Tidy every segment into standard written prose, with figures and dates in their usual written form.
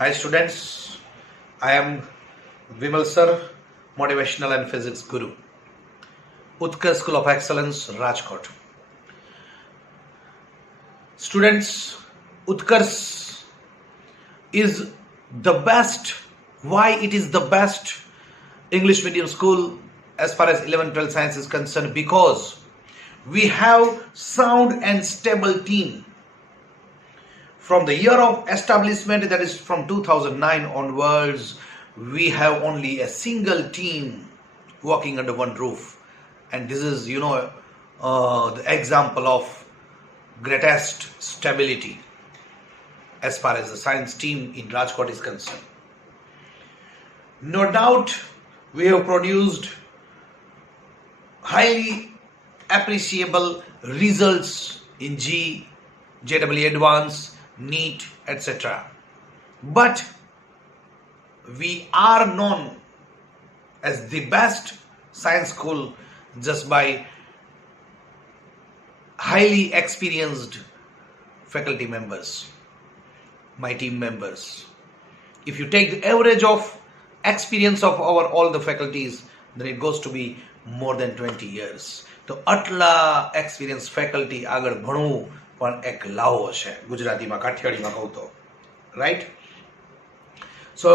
Hi students, I am Vimal sir, Motivational and Physics Guru, UTKARSH School of Excellence, Rajkot. Students, UTKARSH is the best. Why it is the best English medium school as far as 11-12 science is concerned? Because we have sound and stable team. From the year of establishment, that is from 2009 onwards, we have only a single team working under one roof. And this is, the example of greatest stability as far as the science team in Rajkot is concerned. No doubt, we have produced highly appreciable results in JEE Advanced, NEET, etc. But we are known as the best science school just by highly experienced faculty members, my team members. If you take the average of experience of all the faculties, then it goes to be more than 20 years. તો આટલા experience faculty આગળ ભણવું પણ એક લાવો છે ગુજરાતીમાં કાઠિયાવાડીમાં કહું તો, right? So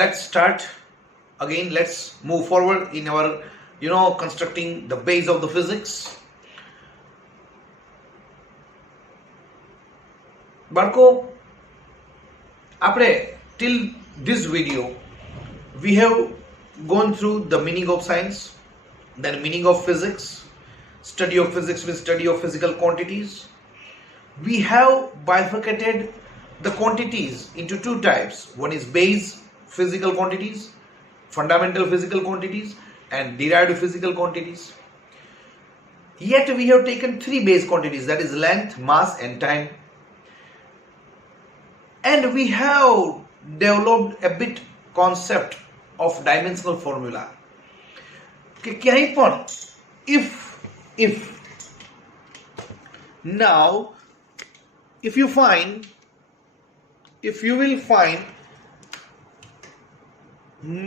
let's start again. Let's move forward in our constructing the base of the physics. બાળકો, આપણે till this video we have gone through the meaning of science, then meaning of physics, study of physics with study of physical quantities. We have bifurcated the quantities into two types. One is base physical quantities, fundamental physical quantities, and derived physical quantities. Yet we have taken three base quantities, that is length, mass and time. And we have developed a bit concept of dimensional formula. If now if you will find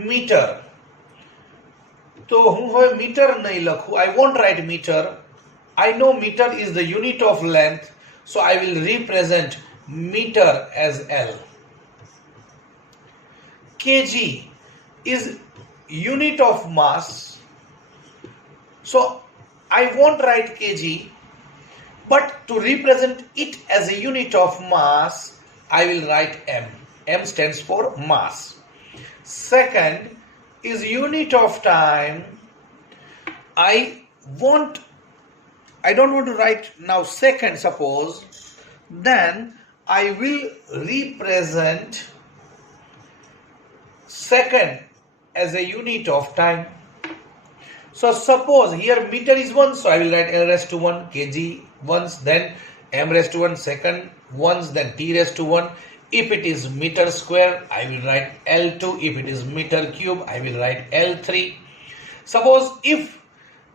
meter, so હું હવે meter નહીં લખું, I won't write meter. I know meter is the unit of length, so I will represent meter as L. kg is unit of mass, so I won't write kg, but to represent it as a unit of mass, I will write m. M stands for mass. Second is unit of time. I don't want to write now second, suppose. Then I will represent second as a unit of time. So suppose here meter is 1, so I will write L raised to 1, kg once, then m raised to 1 second once, then t raised to 1. If it is meter square, I will write L2. If it is meter cube, I will write L3. Suppose if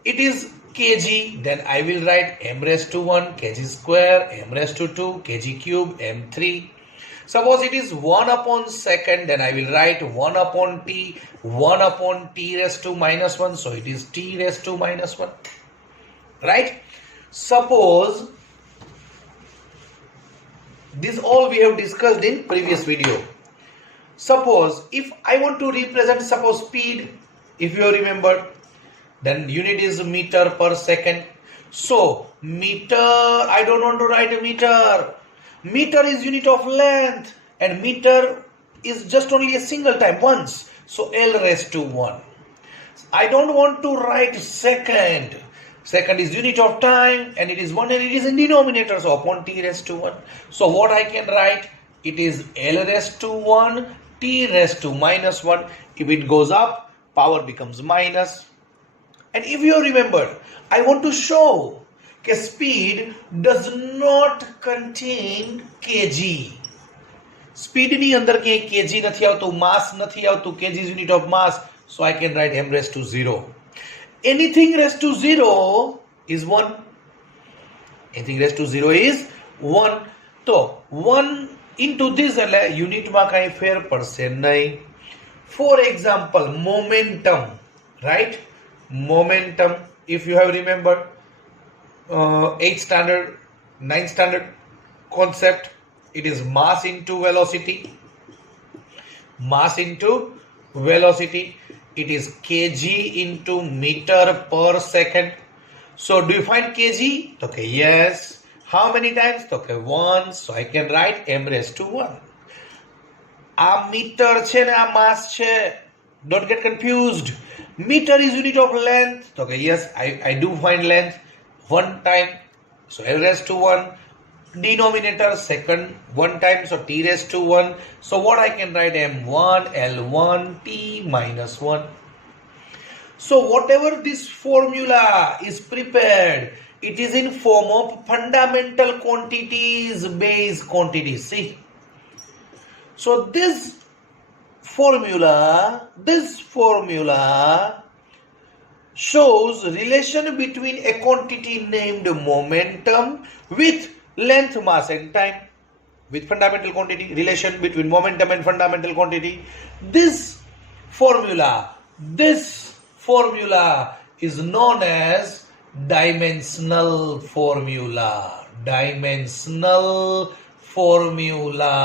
it is kg, then I will write m raised to 1, kg square, m raised to 2, kg cube, m3. Suppose it is 1 upon second, then I will write 1 upon t, 1 upon t raised to minus 1, so it is t raised to minus 1. Right? Suppose, this all we have discussed in previous video. Suppose if I want to represent, suppose speed, if you remember, then unit is meter per second. So meter, I don't want to write a meter. Meter is unit of length and meter is just only a single time, once. So L raised to 1. I don't want to write second. Second is unit of time and it is 1 and it is in denominator, so upon t raised to 1. So what I can write, it is L raised to 1, t raised to minus 1. If it goes up, power becomes minus. And if you remember, I want to show that speed does not contain kg. Speed ni andar ke kg nathi avtu, mass nathi avtu, kg is unit of mass, so I can write m raised to 0. Anything raised to 0 is 1. Anything raised to 0 is 1. So 1 into this એટલે યુનિટમાં કાંઈ ફેર પડશે નહીં. For example momentum, right? Momentum, if you have remembered 8th standard, 9th standard concept, it is mass into velocity. Mass into velocity, it is kg into meter per second. So do you find kg? Okay, yes. How many times? Okay, 1. So I can write m raised to 1. આ meter છે ને આ mass છે. Don't get confused. Meter is unit of length. Okay, yes, I do find length 1 time. So l raised to 1. Denominator second 1 time, so t raised to 1. So what I can write, m1 l1 t minus 1. So whatever this formula is prepared, it is in form of fundamental quantities, base quantities. See, so this formula shows relation between a quantity named momentum with length, mass and time. With fundamental quantity, relation between momentum and fundamental quantity. This formula is known as dimensional formula. Dimensional formula.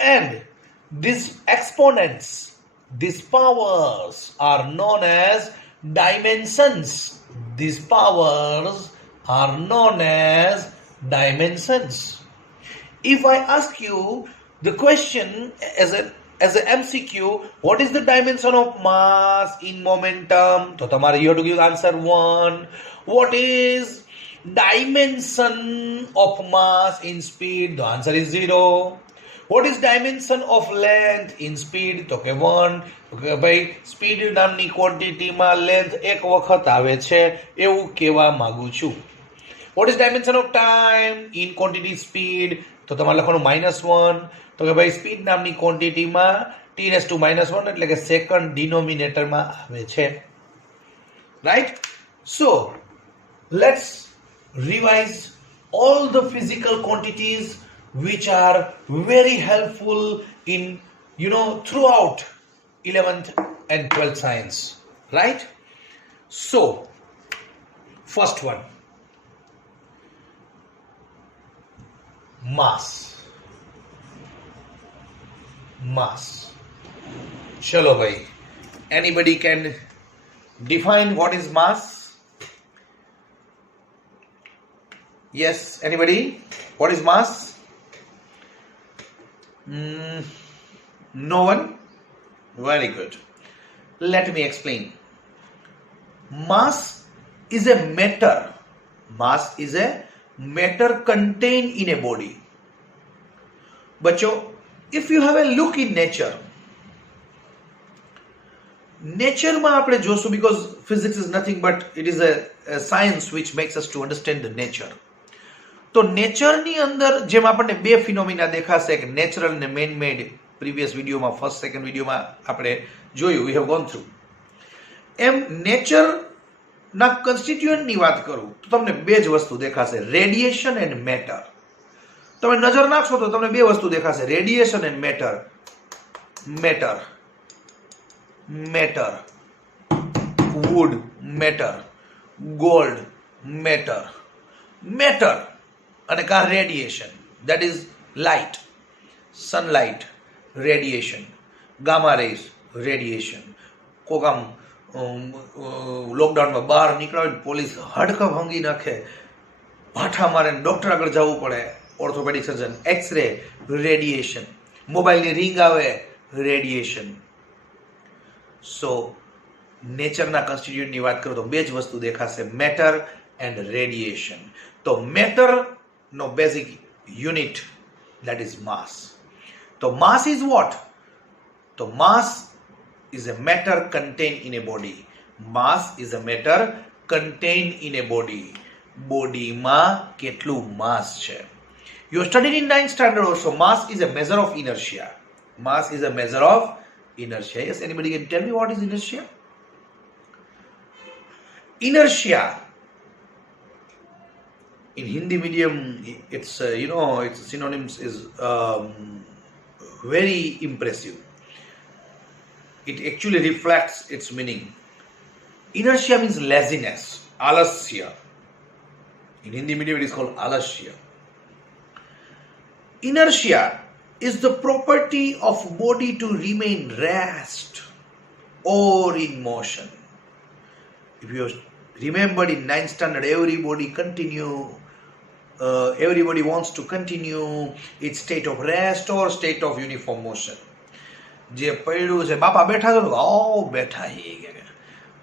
And these exponents, these powers are known as dimensions. These powers are known as dimensions. If I ask you the question as a MCQ, what is the dimension of mass in momentum? So you have to give answer 1. What is dimension of mass in speed? The answer is 0. What is dimension of length in speed? તો કે 1. કે ભાઈ speed નામની ક્વોન્ટિટીમાં length એક વખત આવે છે એવું કહેવા માંગુ છું. What is dimension of time in quantity speed? તો તમારે લખવાનું -1. તો કે ભાઈ સ્પીડ નામની ક્વોન્ટિટીમાં t raised to -1 એટલે કે સેકન્ડ ડિનોમિનેટરમાં આવે છે. Right? So let's revise all the physical quantities which are very helpful in throughout 11th and 12th science, right? So first one, mass. Chalo bhai, anybody can define what is mass? Yes, anybody? What is mass? No one? Very good. Let me explain. Mass is a matter. Mass is a matter contained in a body. Bacho, if you have a look in nature માં આપણે જોશું, because physics is nothing but it is a science which makes us to understand the nature. તો નેચરની અંદર જેમ આપણને બે phenomena દેખાશે, એક નેચરલ અને મેન મેડ. પ્રીવિયસ વિડીયોમાં ફર્સ્ટ સેકન્ડ વિડીયોમાં આપણે જોયું, વી હેવ ગોન થ્રુ. એમ નેચરના કન્સ્ટિટ્યુઅન્ટની વાત કરું તો તમને બે જ વસ્તુ દેખાશે, રેડિયેશન એન્ડ મેટર. તમે નજર નાખશો તો તમને બે વસ્તુ દેખાશે, radiation and matter. Matter, wood matter, gold matter. અને કા radiation, that is light, sunlight radiation, gamma rays radiation. કોક આમ લોકડાઉનમાં બહાર નીકળ્યા હોય, પોલીસ હડકા ભાંગી નાખે, ભાઠા મારે, ડોક્ટર આગળ જવું પડે, ઓર્થોપેડિક સર્જન, એક્સરે રેડિયેશન, મોબાઈલની રિંગ આવે રેડિયેશન. સો નેચરના કન્સ્ટિટ્યુઅન્ટની વાત કરું તો બે જ વસ્તુ દેખાશે, મેટર એન્ડ રેડિયેશન. તો મેટરનો basic unit that is mass. So mass is what? So mass is a matter contained in a body. Mass is a matter contained in a body. બોડીમાં કેટલું માસ છે? You studied in 9th standard also. Mass is a measure of inertia. Mass is a measure of inertia. Yes, anybody can tell me what is inertia? Inertia in Hindi medium, it's its synonyms is very impressive. It actually reflects its meaning. Inertia means laziness, alasya. In Hindi medium, it is called alasya. Inertia is the property of body to remain rest or in motion. If you remembered in 9th standard, everybody wants to continue its state of rest or state of uniform motion. જે પડ્યું છે બાપા બેઠા છો બેઠા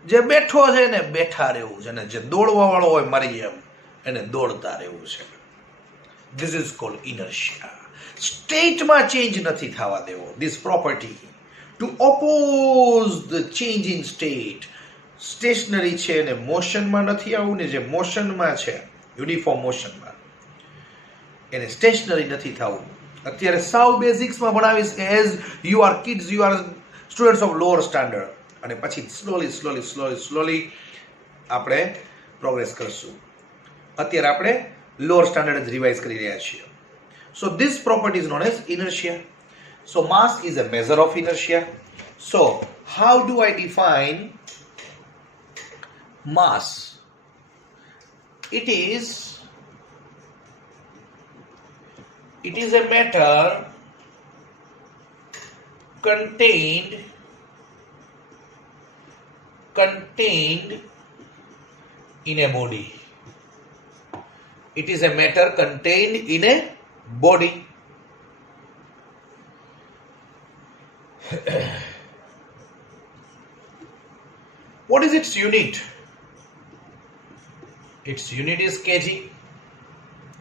જે બેઠો છે ને બેઠા રહેવું છે ને જે દોડવા વાળો હોય મારી જેમ એને દોડતા રહેવું છે. This is called inertia. સ્ટેટમાં ચેન્જ નથી થવા દેવો. This property to oppose the changing state. Stationary છે ને મોશનમાં નથી આવવું ને જે મોશનમાં છે યુનિફોર્મ મોશનમાં એને સ્ટેશનરી નથી થવું. અત્યારે સાવ બેઝિક્સમાં ભણાવીશ કે as you are kids, you are students of lower standard, અને પછી સ્લોલી આપણે પ્રોગ્રેસ કરશું. અત્યારે આપણે લોઅર સ્ટાન્ડર્ડ જ રિવાઇઝ કરી રહ્યા છીએ. So this property is known as inertia. So mass is a measure of inertia. So how do I define mass? It is a matter contained in a body. It is a matter contained in a body. What is its unit? Its unit is kg,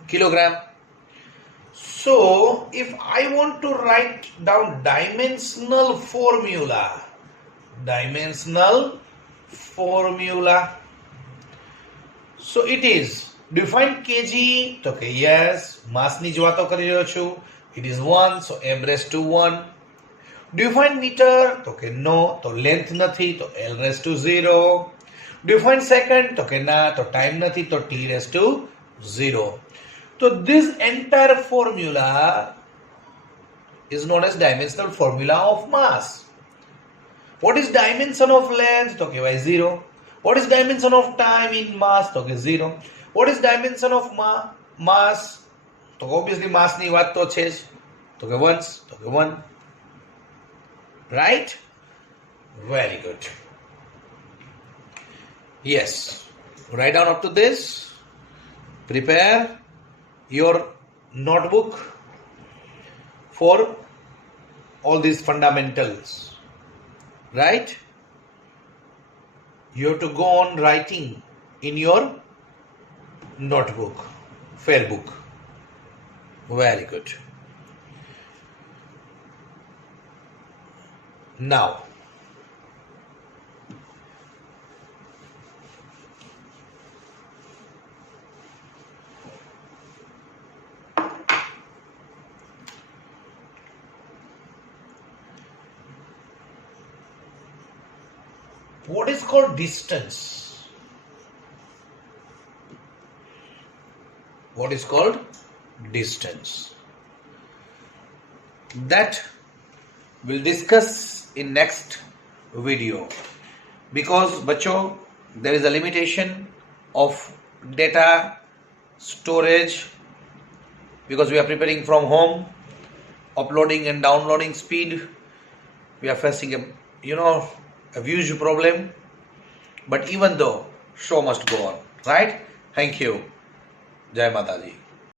kilogram. So if I want to write down dimensional formula, so it is, do you find kg? Okay, yes, mass ni જ વાતો કરી રહ્યો છું. It is 1, so m raised to 1. Do you find meter? Okay, no, તો length નથી, તો l raised to 0. Do you find second? Okay, na, તો time નથી, તો t raised to 0. So this entire formula is known as dimensional formula of mass. What is dimension of length? Okay, by 0. What is dimension of time in mass? Okay, 0. What is dimension of mass? So obviously mass ની વાત તો છે જ. Okay, once, okay, 1. Right? Very good. Yes. Write down up to this. Prepare your notebook for all these fundamentals. Right? You have to go on writing in your notebook, fair book. Very good. Now, what is called distance? What is called distance? That we'll discuss in next video, because बच्चों there is a limitation of data storage, because we are preparing from home, uploading and downloading speed, we are facing a huge problem, but even though show must go on, right? Thank you. Jai Mataji.